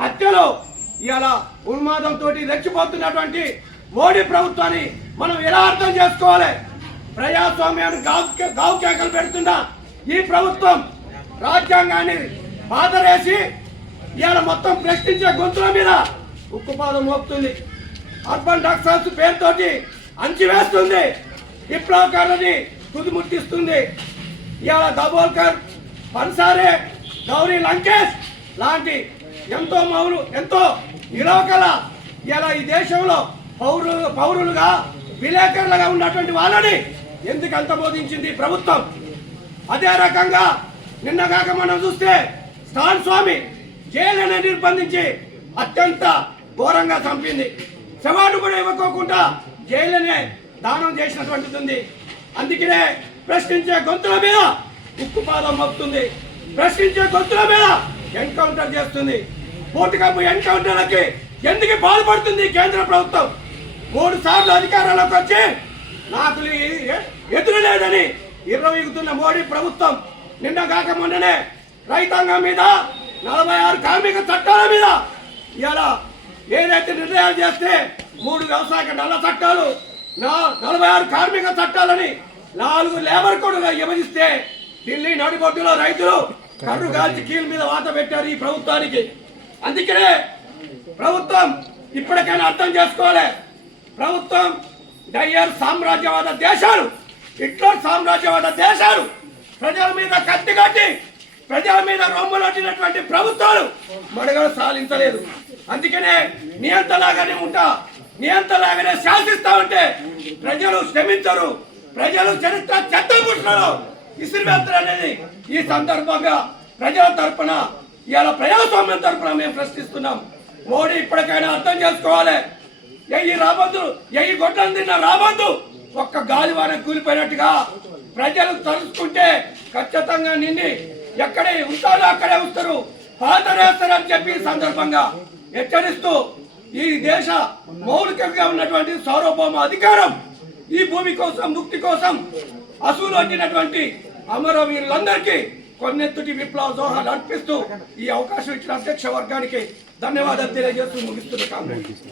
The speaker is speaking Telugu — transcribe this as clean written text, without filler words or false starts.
హత్యలో ఇలా ఉన్మాదంతో రెచ్చిపోతున్నటువంటి మోడీ ప్రభుత్వాన్ని మనం ఎలా అర్థం చేసుకోవాలి? ప్రజాస్వామ్యాన్ని గావు కేకలు పెడుతున్న ఈ ప్రభుత్వం రాజ్యాంగాన్ని పాతరేసి ఇవాళ మొత్తం ప్రశ్నించే గొంతుల మీద ఉక్కుపాదం మోపుతుంది. అర్బన్ డాక్టర్స్ పేరుతోటి అంచివేస్తుంది, విప్లవకారులని తుదిముట్టిస్తుంది. ఇవాళ దబోల్కర్, పన్సారే, గౌరీ లంకేష్ లాంటి ఎంతో విలువకల ఇలా ఈ దేశంలో పౌరులుగా విలేకరులుగా ఉన్నటువంటి వాళ్ళని ఎందుకు అంతమోదించింది ప్రభుత్వం? అదే రకంగా నిన్నగాక మనం చూస్తే స్టాన్ స్వామి జైలుని నిర్బంధించి అత్యంత ఘోరంగా చంపింది. శవాలు కూడా ఇవ్వకోకుండా జైలునే దానం చేసినటువంటిది ఉంది. అందుకనే ప్రశ్నించే గొంతుల మీద ఉక్కుపాదం మోపుతుంది, ప్రశ్నించే గొంతుల మీద ఎన్కౌంటర్ చేస్తుంది. పూర్తికప్పు ఎన్కౌంటర్లకి ఎందుకు బాధపడుతుంది కేంద్ర ప్రభుత్వం? 3 సార్లు అధికారంలోకి వచ్చి నాకు ఎదురు లేదని ఇర్రవీగుతున్న మోడీ ప్రభుత్వం నిన్నగాక మొన్ననే రైతాంగం మీద 46 కార్మిక చట్టాల మీద ఇలా ఏదైతే నిర్ణయాలు చేస్తే 3 వ్యవసాయ నల్ల చట్టాలు, 46 కార్మిక చట్టాలని 4 లేబర్ కోడ్గా విభజిస్తే ఢిల్లీ నడిబొడ్డులో రైతులు కర్రు కాల్చి కీళ్ళ మీద వాత పెట్టారు ఈ ప్రభుత్వానికి. అందుకనే ప్రభుత్వం ఇప్పటికైనా అర్థం చేసుకోవాలి. ప్రభుత్వం డయ్యర్ సామ్రాజ్యవాద దేశాలు, హిట్లర్ సామ్రాజ్యవాద దేశాలు ప్రజల మీద కత్తి కట్టి ప్రజల మీద రొమ్మలొట్టినటువంటి ప్రభుత్వాలు మడుగలు సాధించలేదు. అందుకనే నియంతలాగానే నియంతలాగానే శాసిస్తా ఉంటే ప్రజలు క్షమించరు. ప్రజలు చరిత్ర చెత్తపుట్లలో విసిరివేస్తారు అనేది ఈ సందర్భంగా ప్రజల తరపున ఇవాళ ప్రజాస్వామ్యం తరపున మేము ప్రశ్నిస్తున్నాం. మోడీ ఇప్పటికైనా అర్థం చేసుకోవాలి. ఎయ్యి గొడ్లను తిన్న రాబందు ఒక్క గాలివాన కూలిపోయినట్టుగా ప్రజలు తలుచుకుంటే ఖచ్చితంగా నిండి ఎక్కడే ఉంటారో అక్కడే ఉంటారు, పాతరేస్తారని చెప్పి సందర్భంగా హెచ్చరిస్తూ ఈ దేశ మౌలికంగా ఉన్నటువంటి సార్వభౌమ అధికారం, ఈ భూమి కోసం ముక్తి కోసం అసూలు వండినటువంటి అమరవీరులందరికీ కొన్నెత్తుటి విప్లవ జోహాలు అర్పిస్తూ ఈ అవకాశం ఇచ్చిన అధ్యక్ష వర్గానికి ధన్యవాదాలు తెలియజేస్తూ ముగిస్తున్న కాంగ్రెస్.